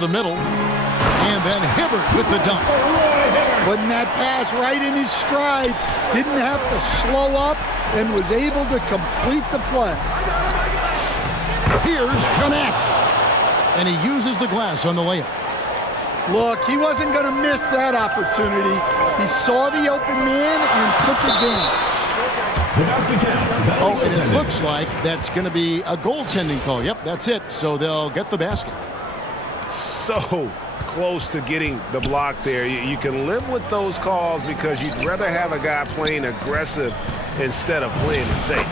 the middle. And then Hibbert with the dunk. Putting that pass right in his stride. Didn't have to slow up and was able to complete the play. Here's Connect. And he uses the glass on the layup. Look, he wasn't going to miss that opportunity. He saw the open man and took advantage. Oh, and it looks like that's going to be a goaltending call. Yep, that's it. So they'll get the basket. So close to getting the block there. You can live with those calls because you'd rather have a guy playing aggressive instead of playing it safe.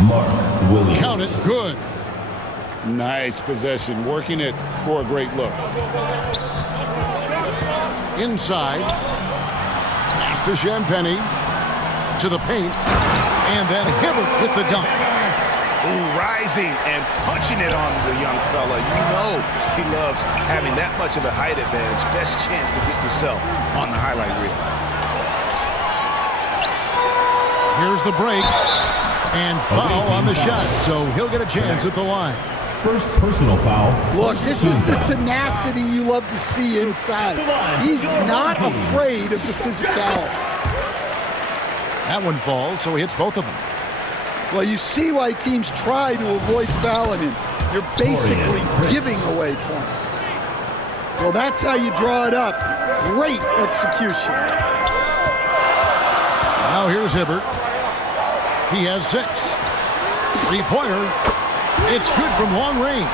Mark Williams. Count it. Good. Nice possession. Working it for a great look. Inside. Pass to Champagnie. To the paint. And then Hibbert with the dunk. Ooh, rising and punching it on the young fella. You know he loves having that much of a height advantage. Best chance to get yourself on the highlight reel. Here's the break. And foul on the shot. So he'll get a chance at the line. First personal foul. Look, this is the tenacity you love to see inside. He's not afraid of the physicality. That one falls, so he hits both of them. Well, you see why teams try to avoid fouling him. You're basically giving away points. Well, that's how you draw it up. Great execution. Now here's Hibbert. He has 6. Three-pointer. It's good from long range.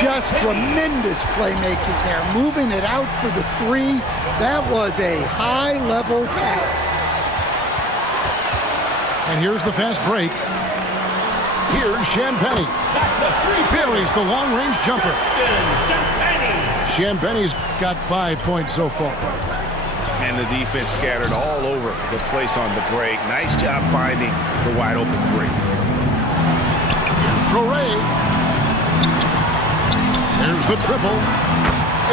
Just tremendous playmaking there. Moving it out for the 3. That was a high-level pass. And here's the fast break. Here's Champagnie. Buries the long-range jumper. Champagnie's got 5 points so far. And the defense scattered all over the place on the break. Nice job finding the wide-open 3. Here's Sorey. There's the triple.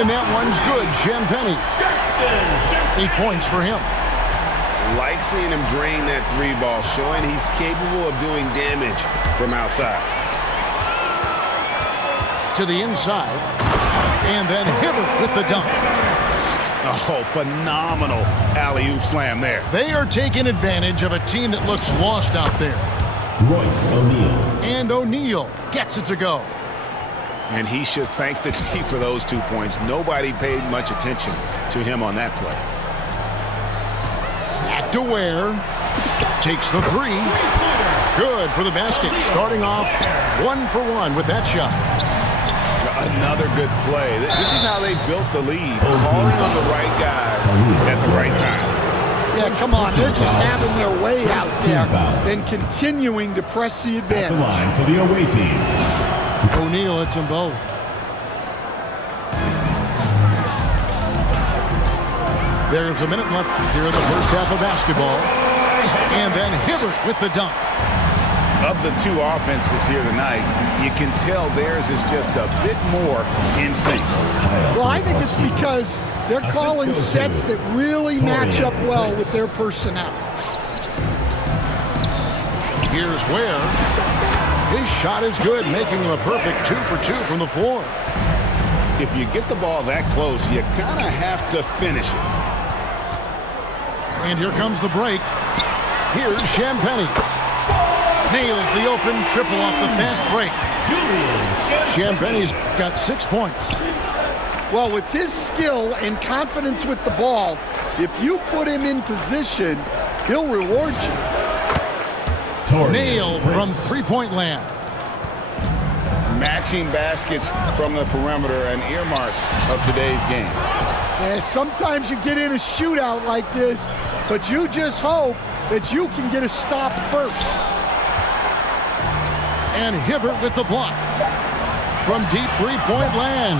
And that one's good. Champagnie. 8 points for him. Like seeing him drain that 3 ball, showing he's capable of doing damage from outside. To the inside. And then Hibbert with the dunk. Oh, phenomenal alley-oop slam there. They are taking advantage of a team that looks lost out there. Royce O'Neal. And O'Neal gets it to go. And he should thank the team for those 2 points. Nobody paid much attention to him on that play. Back to Ware. Takes the 3. Good for the basket. Starting off 1 for 1 with that shot. Another good play. This is how they built the lead. Calling on the right guys at the right time. Yeah, come on. They're just having their way out there and continuing to press the At the advantage. line for the away team. O'Neal hits them both. There's a minute left here in the first half of basketball. And then Hibbert with the dunk. Of the 2 offenses here tonight, you can tell theirs is just a bit more in sync. Well, I think it's because they're calling sets that really match up well with their personnel. Here's Ware. His shot is good, making him a perfect 2 for 2 from the floor. If you get the ball that close, you kind of have to finish it. And here comes the break. Here's Champagnie. Nails the open triple off the fast break. Champagnie's got 6 points. Well, with his skill and confidence with the ball, if you put him in position, he'll reward you. Nailed from three-point land. Matching baskets from the perimeter, an earmark of today's game. Yeah, sometimes you get in a shootout like this, but you just hope that you can get a stop first. And Hibbert with the block from deep three-point land.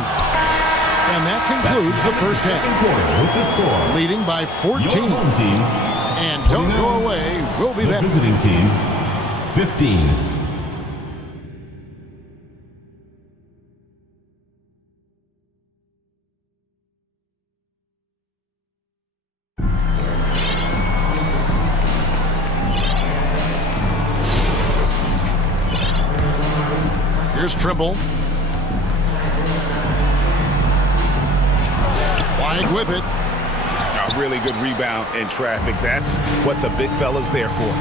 And that concludes the first half. With the score. Leading by 14. Your home team. And don't go away. We'll be The back. visiting team, 15. Here's Trimble. Flag with it. A really good rebound in traffic. That's what the big fella's there for.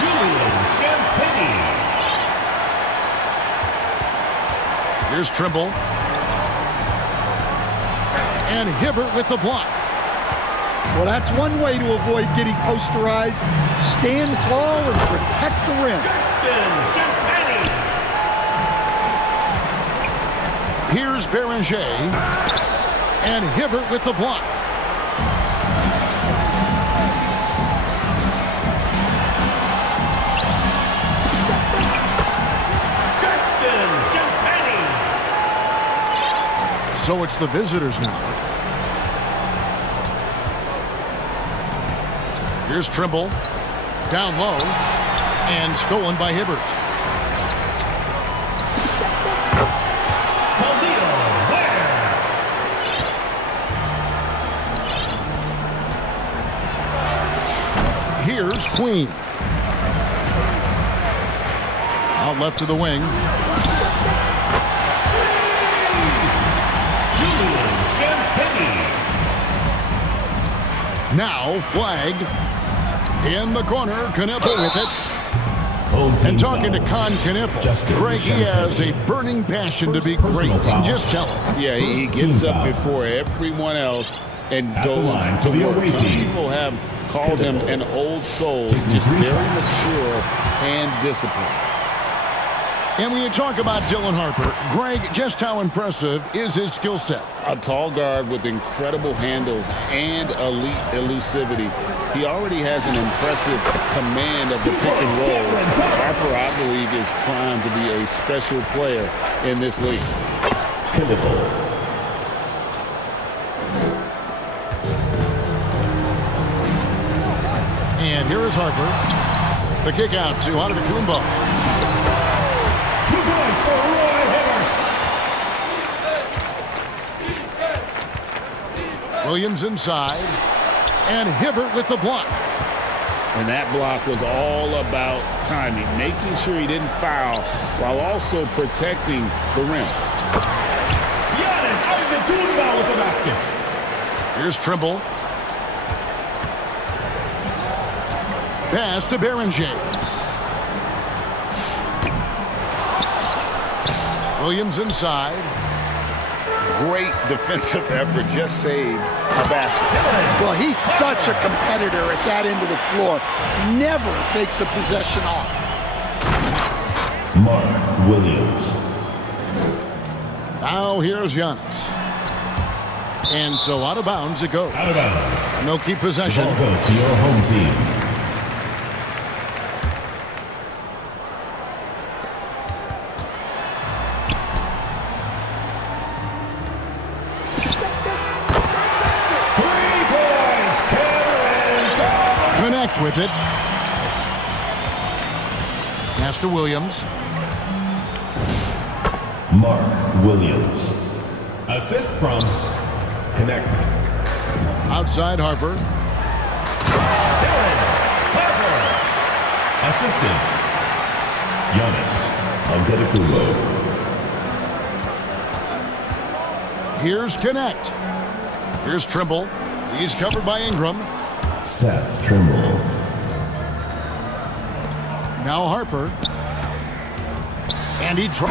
Julian Champagnie. Here's Trimble. And Hibbert with the block. Well, that's one way to avoid getting posterized. Stand tall and protect the rim. Here's Beringer. And Hibbert with the block. So it's the visitors now. Here's Trimble. Down low. And stolen by Hibbert. Here's Queen. Out left to the wing. Julian Champagnie. Now Flag. In the corner, Knueppel with it. Home team And talking to foul. Con Knueppel, Justin Craig, he has a Champagnie. burning passion to be First great. You personal can foul. just tell him. Yeah, he First gets team up foul. before everyone else and At the line goes for to the work. away Some team. people have called him an old soul, Taking just 3 very shots. mature and disciplined. And when you talk about Dylan Harper, Greg, just how impressive is his skill set? A tall guard with incredible handles and elite elusivity. He already has an impressive command of the pick and roll. Harper, I believe, is primed to be a special player in this league. Knueppel. And here is Harper. The kick out to Antetokounmpo. 2 points for Roy Hibbert. Williams inside. And Hibbert with the block. And that block was all about timing, making sure he didn't foul while also protecting the rim. Giannis Antetokounmpo with the basket. Here's Trimble. Pass to Beringer. Williams inside. Great defensive effort, just saved a basket. Well, he's such a competitor at that end of the floor. Never takes a possession off. Mark Williams. Now here's Giannis. And so out of bounds it goes. Out of bounds. And they'll keep possession. Ball goes to your home team. Connect with it. Pass to Williams. Mark Williams. Assist from Connect. Outside Harper. Dylan Harper. Assistant. Giannis Antetokounmpo. Here's Connect. Here's Trimble. He's covered by Ingram. Seth Trimble. Now Harper. And he tries.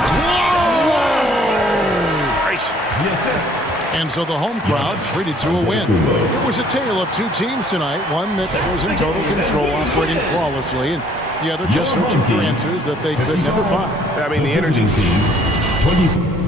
The assist. And so the home crowd treated to a win. It was a tale of two teams tonight. One that was in total control, operating flawlessly, and the other just Your searching home for team. answers that they could never find. I mean, the energy Visiting team 20.